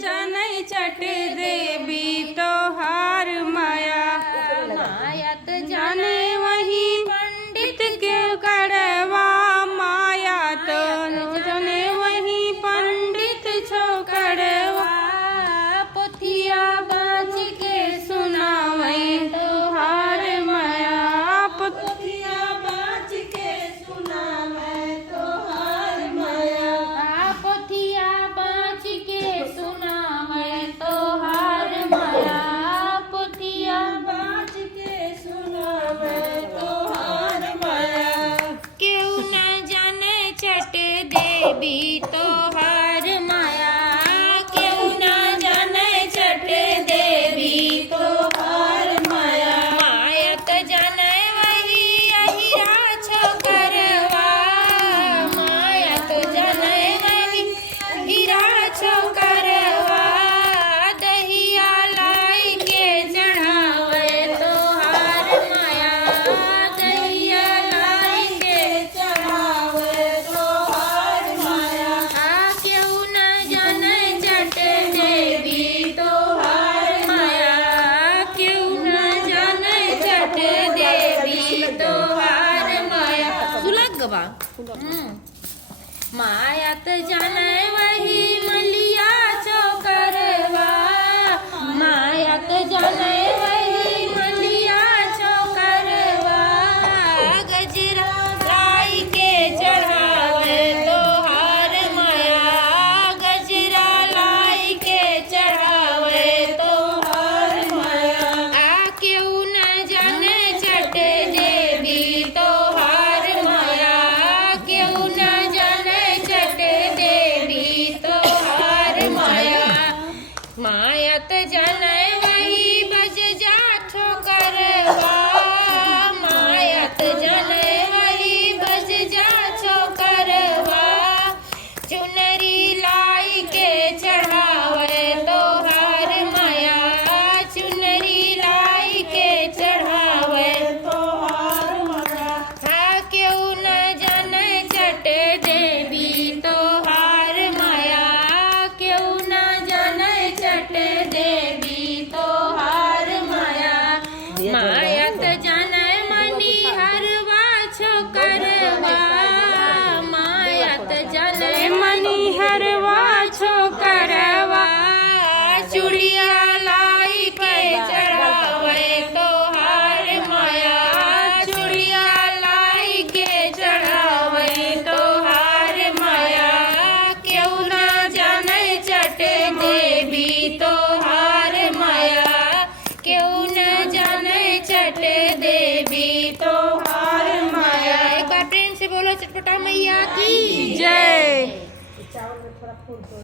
जानै चट देवी तोहार माया। मायत जाने वही पंडित के करवा माया तो जाने वही पंडित छो करवा। पोथिया बाँच के सुनावै तोहार माया। पोथिया बाँच के सुनावै तोहार माया। पोथिया बाँच के सुनावै तोहार माया। पोथिया बाँच के सुनावै तोहार माया। केहू न जाने चट देवी तोहार माया। केहू न जाने चट देवी तोहार माया। मायत जाने वही अहिरा छो करवा। मायत जाने वही अहिरा छो करवा। दहिया लाई के चढ़ावे तोहार माया। दहिया लाई के चढ़ावे तोहार माया। केहू न जाने चट देवी तोहार माया। केहू न जाने चट देवी तोहार माया। सुलग गवा मायत जाने वही मलिया छो करवा। मायत जाने वही मलिया छो करवा। गजरा लाई के चढ़ावे तोहार माया। गजरा लाई के चढ़ावे तोहार माया। केहू न जाने चट देवी तोहार माया। केहू न जाने चट देवी तोहार माया। मायत जाने वही बज जा छो करवा। मायत जाने वही बज जा छो करवा। चुनरी लाई के चढ़ावे तोहार माया। चुनरी लाई के चढ़ावे तोहार माया। केहू न जाने चट देवी तोहार माया। केहू न जाने चट देवी तोहार माया। मायत जाने मनी हरवा छो करवा। मायत जाने मनी हरवा छो करवा। चूड़िया लाई के चढ़ावे तोहार माया। चूड़िया लाई के चढ़ावे तोहार माया। केहू न जाने चट देवी तोहार माया। केहू न जाने चट देवी तोहार माया। एक बार प्रेम से बोलो चटपटा मैया की जय।